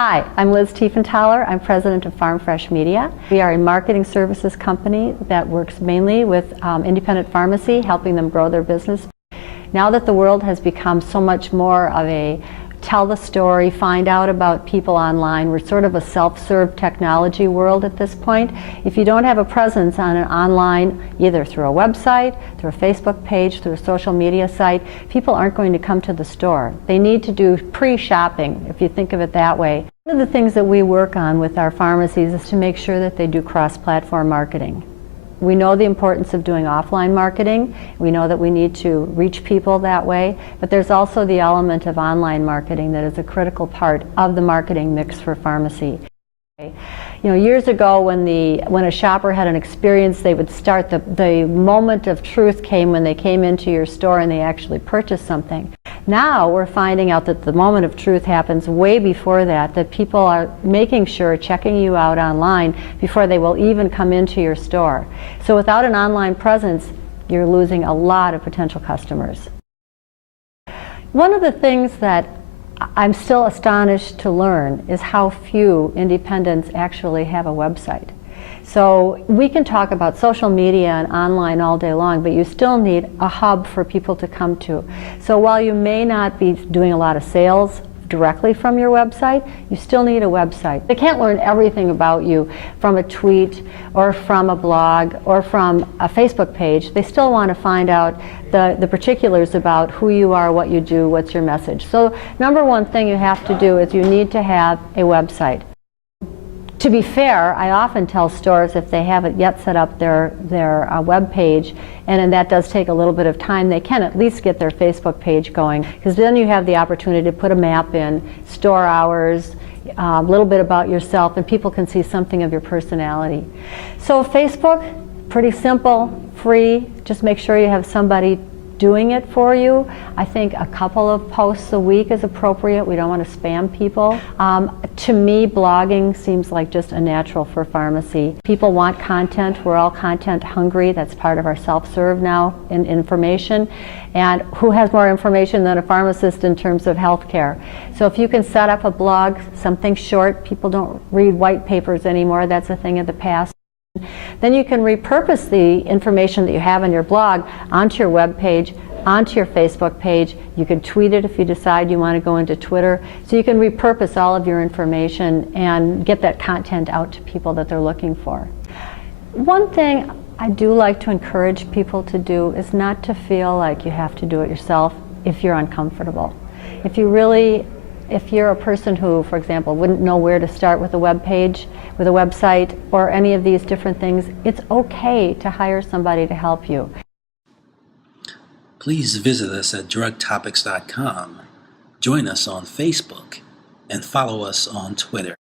Hi, I'm Liz Tiefenthaler. I'm president of Farm Fresh Media. We are a marketing services company that works mainly with independent pharmacy, helping them grow their business. Now that the world has become so much more of a tell the story, find out about people online, we're sort of a self-serve technology world at this point. If you don't have a presence on an online, either through a website, through a Facebook page, through a social media site, people aren't going to come to the store. They need to do pre-shopping, if you think of it that way. One of the things that we work on with our pharmacies is to make sure that they do cross-platform marketing. We know the importance of doing offline marketing. We know that we need to reach people that way, but there's also the element of online marketing that is a critical part of the marketing mix for pharmacy. You know, years ago when a shopper had an experience, they would start, the moment of truth came when they came into your store and they actually purchased something. Now we're finding out that the moment of truth happens way before that people are making sure, checking you out online before they will even come into your store. So without an online presence, you're losing a lot of potential customers. One of the things that I'm still astonished to learn is how few independents actually have a website. So we can talk about social media and online all day long, but you still need a hub for people to come to. So while you may not be doing a lot of sales directly from your website, you still need a website. They can't learn everything about you from a tweet or from a blog or from a Facebook page. They still want to find out the particulars about who you are, what you do, what's your message. So number one thing you have to do is you need to have a website. To be fair, I often tell stores if they haven't yet set up their web page, and that does take a little bit of time, they can at least get their Facebook page going, because then you have the opportunity to put a map in, store hours, a little bit about yourself, and people can see something of your personality. So Facebook, pretty simple, free, just make sure you have somebody doing it for you. I think a couple of posts a week is appropriate. We don't want to spam people. To me, blogging seems like just a natural for pharmacy. People want content. We're all content hungry. That's part of our self-serve now in information. And who has more information than a pharmacist in terms of healthcare? So if you can set up a blog, something short, people don't read white papers anymore. That's a thing of the past. Then you can repurpose the information that you have on your blog onto your web page, onto your Facebook page. You can tweet it if you decide you want to go into Twitter. So you can repurpose all of your information and get that content out to people that they're looking for. One thing I do like to encourage people to do is not to feel like you have to do it yourself if you're uncomfortable. If you're a person who, for example, wouldn't know where to start with a web page, with a website, or any of these different things, it's okay to hire somebody to help you. Please visit us at drugtopics.com, join us on Facebook, and follow us on Twitter.